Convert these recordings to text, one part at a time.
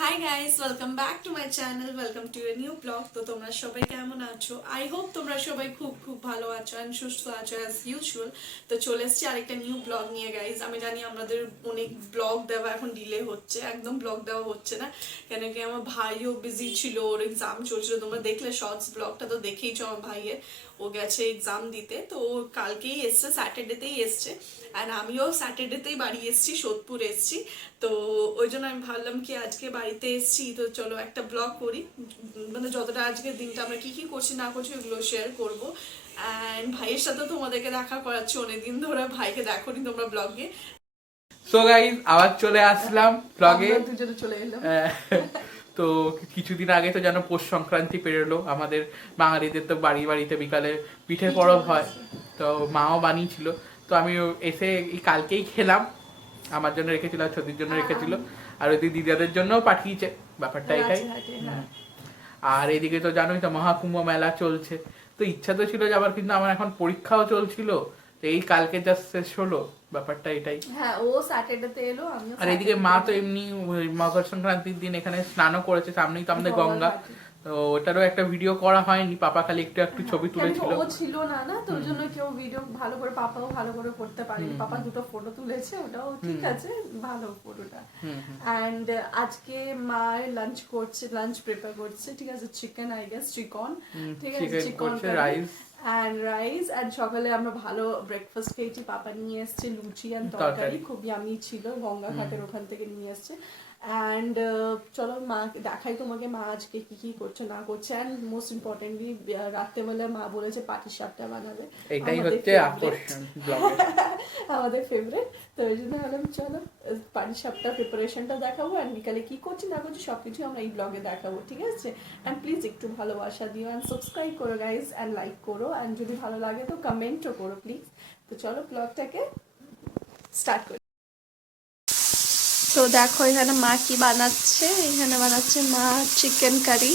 Hi guys, welcome back to my channel, welcome to a new blog. তো তোমরা সবাই কেমন আছো? আই হোপ তোমরা সবাই খুব খুব ভালো আছো অ্যান্ড সুস্থ আছো অ্যাজ ইউজুয়াল। তো চলে এসেছি আরেকটা নিউ ব্লগ নিয়ে গাইস। আমি জানি আমাদের অনেক ব্লগ দেওয়া এখন ডিলে হচ্ছে, একদম ব্লগ দেওয়া হচ্ছে না, কেন কি আমার ভাইও বিজি ছিল, ওর এক্সাম চলছিল। তোমরা দেখলে শর্টস ব্লগটা তো দেখেইছো আমার ভাইয়ের, ও গেছে এক্সাম দিতে। তো ও কালকেই এসছে, স্যাটারডেতেই এসছে, অ্যান্ড আমিও স্যাটারডেতেই বাড়ি এসছি, সোদপুর এসছি। তো ওই জন্য আমি ভাবলাম কি আজকে বাড়িতে এসছি, তো চলো একটা ব্লগ করি, মানে যতটা আজকের দিনটা আমরা কি কি করছি না করছি ওগুলো শেয়ার করবো। অ্যান্ড ভাইয়ের সাথে তোমাদেরকে দেখা করাচ্ছি, অনেকদিন ধরে ভাইকে দেখোনি তোমরা ব্লগে। সো গাইস আবার চলে আসলাম ব্লগে। আমরা দুজনে চলে এলাম। তো কিছুদিন আগে তো যেন পৌষ সংক্রান্তি পেরোলো আমাদের বাঙালিদের, তো বাড়ি বাড়িতে বিকালে পিঠে পরব হয়, তো মাও বানিয়েছিল। তো আমি এসে এই কালকেই খেলাম, আমার জন্য রেখেছিল আর ছদির জন্য রেখেছিল, আর ওই দিদাদের জন্যও পাঠিয়েছে, ব্যাপারটা এটাই। আর এদিকে তো জানোই তো মহাকুম্ভ মেলা চলছে, তো ইচ্ছা তো ছিল যাবার, কিন্তু আমার এখন পরীক্ষাও চলছিল, তো এই কালকে জাস্ট শেষ হলো, ব্যাপারটা এটাই। হ্যাঁ, ও স্যাটারডেতে এলো, আমিও। আর এদিকে মা তো এমনি মকর সংক্রান্তির দিন এখানে স্নানও করেছে, সামনেই তো আমাদের গঙ্গা, তো ওটারও একটা ভিডিও করা হয়নি, পাপা খালি একটু একটু ছবি তুলেছিল। ও ছিল না না, তোর জন্য কেউ ভিডিও ভালো করে, পাপাও ভালো করে করতে পারেনি। পাপা দুটো ফটো তুলেছে, ওটাও ঠিক আছে, ভালো ফটোটা। এন্ড আজকে মা লাঞ্চ করছে, লাঞ্চ প্রিপেয়ার করছে, ঠিক আছে, চিকেন, আই গেস চিকন, ঠিক আছে, চিকন রাইস রাইস। এন্ড সকালে আমরা ভালো ব্রেকফাস্ট খেয়েছি, পাপা নিয়ে এসছে লুচি এন্ড তরকারি, খুব ইয়ামি ছিল, গঙ্গা ঘাটের ওখান থেকে নিয়ে এসছে। অ্যান্ড চলো মা দেখাই তোমাকে মা আজকে কি কি করছে না করছে। অ্যান্ড মোস্ট ইম্পর্টেন্টলি রাত্রেবেলা মা বলেছে পাটিসাপটা বানাবে, এটাই হচ্ছে আকর্ষণ আমাদের ফেভারিট। তো এই জন্য ভাবলাম চলো পাটিসাপটা প্রিপারেশনটা দেখাবো, অ্যান্ড বিকালে কি করছি না করছি সবকিছু আমরা এই ব্লগে দেখাবো, ঠিক আছে? অ্যান্ড প্লিজ একটু ভালোবাসা দিও, অ্যান্ড সাবস্ক্রাইব করো গাইজ, অ্যান্ড লাইক করো, অ্যান্ড যদি ভালো লাগে তো কমেন্টও করো প্লিজ। তো চলো ব্লগটাকে স্টার্ট করি। তো দেখো এখানে মা কি বানাচ্ছে, এখানে বানাচ্ছে মা চিকেন কারি।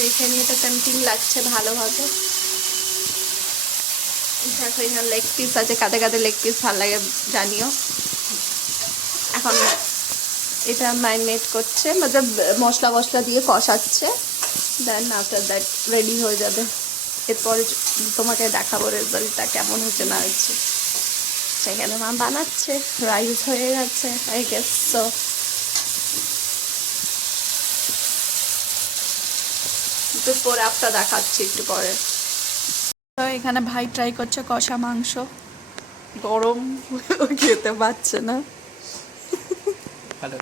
দেখে নিয়ে তো টেম্পটিং লাগছে ভালোভাবে। দেখো এখানে লেগ পিস আছে, কাঁদে কাঁদে লেগ পিস ভালো লাগে জানিও। এখন এটা ম্যারিনেট করছে, মানে মশলা মশলা দিয়ে কষাচ্ছে, দেন আফটার দ্যাট রেডি হয়ে যাবে। এরপরে তোমাকে দেখাবো রেজাল্টটা কেমন হচ্ছে না হচ্ছে। সেখানে মা বানাচ্ছে, রাইস হয়ে গেছে I guess. So before after দেখাচ্ছি একটু পরে। তো এখানে ভাই ট্রাই করছে কষা মাংস, গরম খেতে পারছে না। ভালো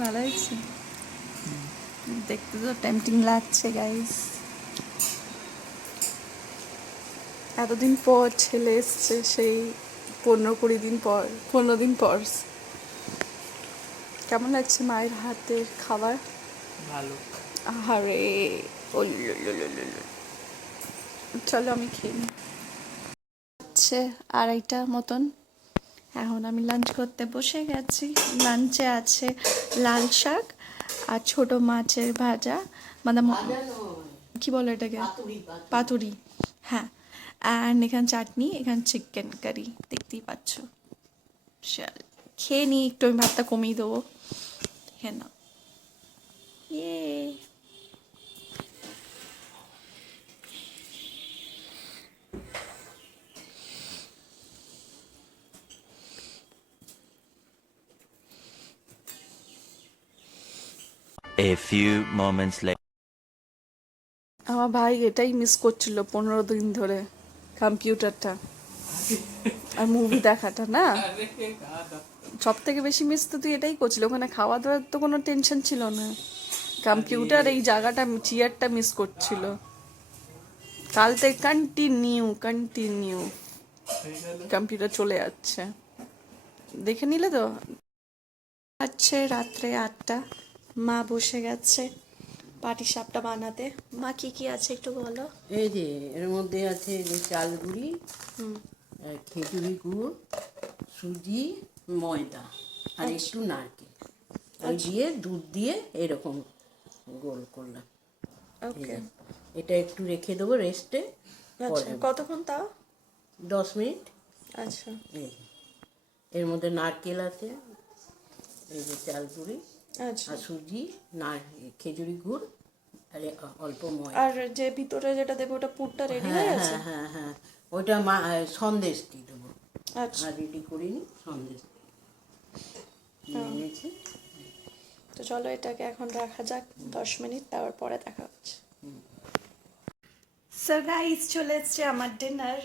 ভালো হয়েছে, দেখতে তো টেম্পটিং লাগছে গাইস। এতদিন পর ছেলে এসছে, সেই 15-20 দিন পর, 15 দিন পর। কেমন লাগছে মায়ের হাতের খাবার? ভালো। আরে চলো আমি খেয়ে নিই। হচ্ছে 2:30 মতন, এখন আমি লাঞ্চ করতে বসে গেছি। লাঞ্চে আছে লাল শাক আর ছোট মাছের ভাজা, মানে কি বলো এটাকে, পাতুরি, হ্যাঁ। অ্যান্ড এখানে চাটনি, এখানে চিকেন কারি, দেখতেই পাচ্ছ। চল খেয়ে নিই একটু, আমি ভাতটা কমিয়ে দেবো। হ্যাঁ না, ইয়ে A few moments later. আমার ভাই এটাই মিস করছিল 15 দিন ধরে, কম্পিউটারটা আর মুভি দেখাটা না। সব থেকে বেশি মিস তো তুই এটাই করছিল, ওখানে খাওয়া দাওয়ার তো কোনো টেনশন ছিল না, কম্পিউটার এই জায়গাটা চেয়ারটা মিস করছিল। কাল থেকে কন্টিনিউ কন্টিনিউ কম্পিউটার চলে যাচ্ছে, দেখে নিলে তো। আচ্ছে রাত্রে 8টা, মা বসে গেছে পাটিসাপটা বানাতে। মা কি কি আছে একটু বলো। এই যে এর মধ্যে আছে যে চাল গুঁড়ি, খেজুরি গুড়, সুজি, ময়দা আর একটু নারকেল, ওই দিয়ে দুধ দিয়ে এরকম গোল করলাম। ওকে, এটা একটু রেখে দেবো রেস্টে, আচ্ছা কতক্ষণ তাও? 10 মিনিট। আচ্ছা এই যে, এর মধ্যে নারকেল আছে, এই যে চাল গুঁড়ি আচ্ছা, আর সুজি না খেজুরি গুড় আর অল্প ময়দা। আর যে ভিতরে যেটা দেবো ওটা পুরটা রেডি হয়ে হ্যাঁ গেছে? হ্যাঁ হ্যাঁ হ্যাঁ, ওইটা সন্দেশ দিয়ে দেবো। আচ্ছা, আর রেডি করিনি, সন্দেশ নিয়ে এনেছে। তো চলো এটাকে এখন রাখা যাক 10 মিনিট, তারপর পরে দেখা হচ্ছে। সো গাইস, চলে এসছে আমার ডিনার,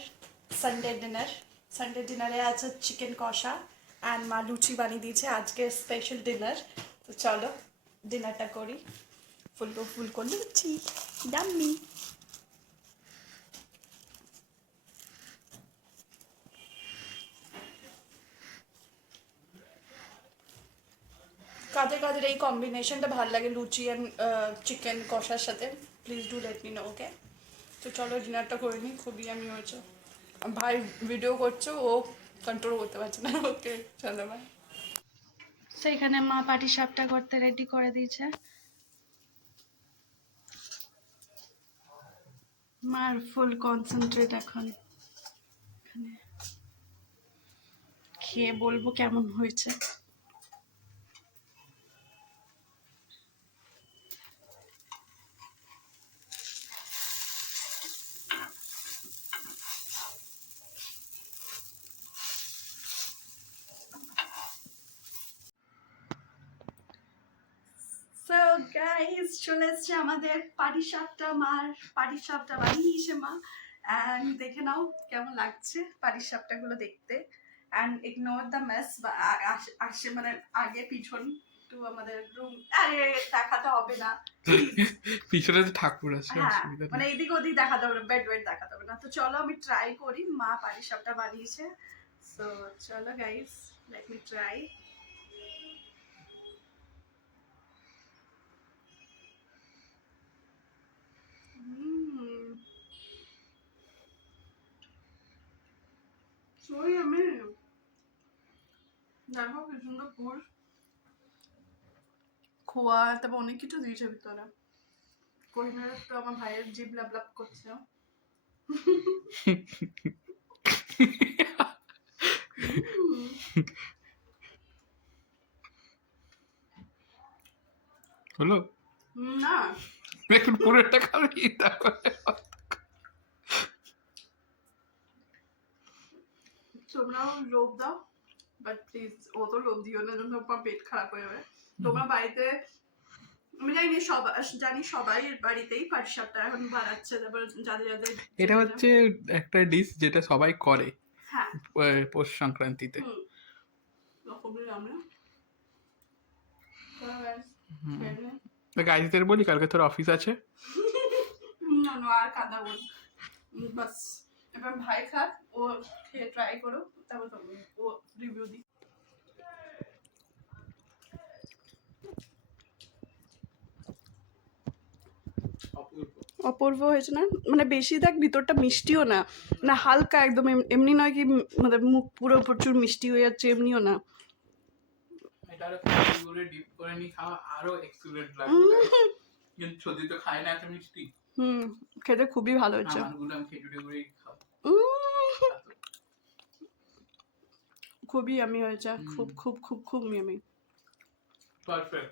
সানডে ডিনারে আছে চিকেন কষা অ্যান্ড মা লুচি বানিয়ে দিয়েছে আজকের স্পেশাল ডিনার। তো চলো ডিনারটা করি। ফুলকো লুচি, ডাম্মি। কাদের কাদের এই কম্বিনেশনটা ভালো লাগে লুচি অ্যান্ড চিকেন কষার সাথে, please do let me know, okay? তো চলো ডিনারটা করে নিই, খুবই আমি হয়েছে। ভাই ভিডিও করছে, ও কন্ট্রোল করতে পারছে না, ওকে চলো ভাই। সেখানে মা পাটি সাপটা করতে রেডি করে দিয়েছে। মার ফুল কনসেন্ট্রেট এখন এখানে। খেয়ে বলবো কেমন হয়েছে। সো গাইস, চলে এসছে আমাদের পাটিসাপটা, মার পাটিসাপটা বানিয়েছে মা। অ্যান্ড দেখে নাও কেমন লাগছে পাটিসাপটা গুলো দেখতে। অ্যান্ড ইগনোর দ্য মেস, বা আসে মানে আগে পিছন টু আমাদের রুম। আরে দেখাতে হবে না please। পিছনে তো ঠাকুর আছে, হ্যাঁ, অসুবিধা মানে নেই। এদিক ওদিক দেখাতে হবে না, বেড ওয়েড দেখাতে হবে না। তো চলো আমি ট্রাই করি, মা পাটিসাপটা বানিয়েছে। সো চলো গাইস, লেট মি ট্রাই। সই আমি দেখো কি সুন্দর পুর, খোয়া, তারপর অনেক কিছু দিয়েছে ভিতরে। কোহিনুর তো আমার ভাইয়ের জিভ লাভ লাভ করছে। হলো না, এখন পুরোটা খাবি তারপরে তোমরাও লোভ দাও, বাট প্লিজ অত লোভ দিও না, যখন তোমার পেট খারাপ হয়ে যাবে। তোমরা বাড়িতে, আমি জানি সবাই বাড়িতেই পাটিসাপটা এখন বানাচ্ছে, তারপর যাদের যাদের এটা হচ্ছে একটা ডিশ যেটা সবাই করে হ্যাঁ, পৌষ সংক্রান্তিতে। খুবই আমরা গাইজদের বলি কালকে তোর অফিস আছে। না না, আর কাদা বল বাস। এবার ভাই খাক, ও খেয়ে ট্রাই করো, তারপর ও রিভিউ দিই। অপূর্ব হয়েছে না, মানে বেশি দেখ ভিতরটা মিষ্টিও না, না হালকা একদম, এমনি নয় কি মানে মুখ পুরো প্রচুর মিষ্টি হয়ে যাচ্ছে, এমনিও না। এটা খেজুর গুড়ে ডিপ করে নি খাওয়া আরো এক্সিলেন্ট লাগবে। কিন্তু সত্যি তো খায় না এত মিষ্টি। খেতে খুবই ভালো হচ্ছে। আমার গুলো আমি খেজুরে গুড়েই খাও। খুবই ইয়ামি হয়েছে, খুব খুব খুব খুব ইয়ামি। পারফেক্ট।